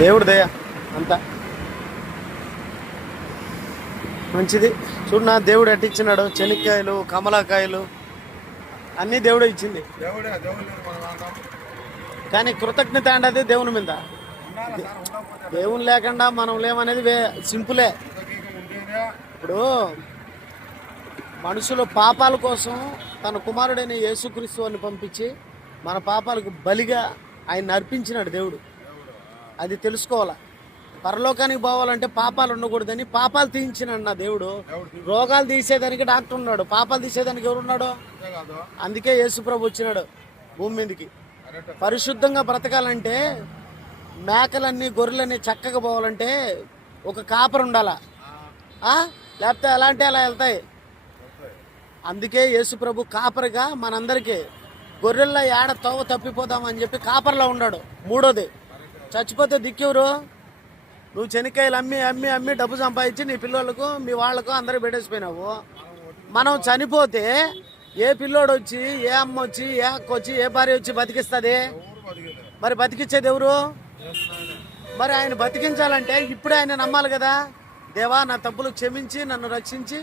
దేవుడు దయ అంతా మంచిది. చూడనా దేవుడు ఎట్టిచ్చినాడు, చెనిక్కాయలు, కమలాకాయలు అన్నీ దేవుడే ఇచ్చింది. కానీ కృతజ్ఞత అనేది దేవుని మీద. దేవుని లేకుండా మనం లేమనేది సింపులే. ఇప్పుడు మనుషులు పాపాల కోసం తన కుమారుడైన యేసుక్రీస్తు అని పంపించి మన పాపాలకు బలిగా ఆయన అర్పించినాడు దేవుడు. అది తెలుసుకోవాలా. పరలోకానికి పోవాలంటే పాపాలు ఉండకూడదని పాపాలు తీయించినాడు నా దేవుడు. రోగాలు తీసేదానికి డాక్టర్ ఉన్నాడు, పాపాలు తీసేదానికి ఎవరున్నాడు? అందుకే యేసుప్రభు వచ్చినాడు భూమి మీదకి. పరిశుద్ధంగా బ్రతకాలంటే, మేకలన్నీ గొర్రెలన్నీ చక్కగా పోవాలంటే ఒక కాపరి ఉండాలా, లేకపోతే ఎలా అంటే అలా వెళ్తాయి. అందుకే యేసుప్రభు కాపరిగా మనందరికీ గొర్రెల్లో ఏడ తోవ తప్పిపోదామని చెప్పి కాపరిలో ఉన్నాడు. మూడోది, చచ్చిపోతే దిక్కెవరు? నువ్వు చెనిక్కాయలు అమ్మి అమ్మి అమ్మి డబ్బు సంపాదించి నీ పిల్లలకు మీ వాళ్లకు అందరూ పెట్టేసిపోయినావు. మనం చనిపోతే ఏ పిల్లోడు వచ్చి, ఏ అమ్మ వచ్చి, ఏ అక్క వచ్చి, ఏ భార్య వచ్చి బతికిస్తుంది? మరి బతికిచ్చేది ఎవరు? మరి ఆయన బతికించాలంటే ఇప్పుడే ఆయన నమ్మాలి కదా. దేవా, నా తప్పులు క్షమించి నన్ను రక్షించి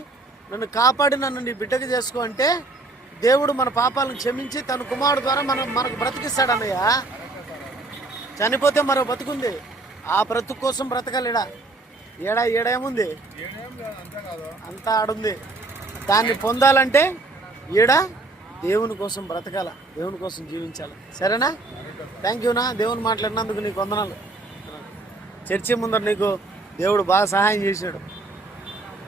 నన్ను కాపాడి నన్ను నీ బిడ్డకి చేసుకో అంటే దేవుడు మన పాపాలను క్షమించి తన కుమారుడు ద్వారా మనకు బ్రతికిస్తాడు అన్నయ్య. చనిపోతే మరో బతుకుంది, ఆ బ్రతుకు కోసం బ్రతకాలి. ఏడేముంది, అంతా ఆడుంది. దాన్ని పొందాలంటే ఈడ దేవుని కోసం బ్రతకాల, దేవుని కోసం జీవించాలి. సరేనా? థ్యాంక్ యూనా, దేవుని మాట్లాడినందుకు నీకు వందనాలు. చర్చి ముందర నీకు దేవుడు బాగా సహాయం చేశాడు.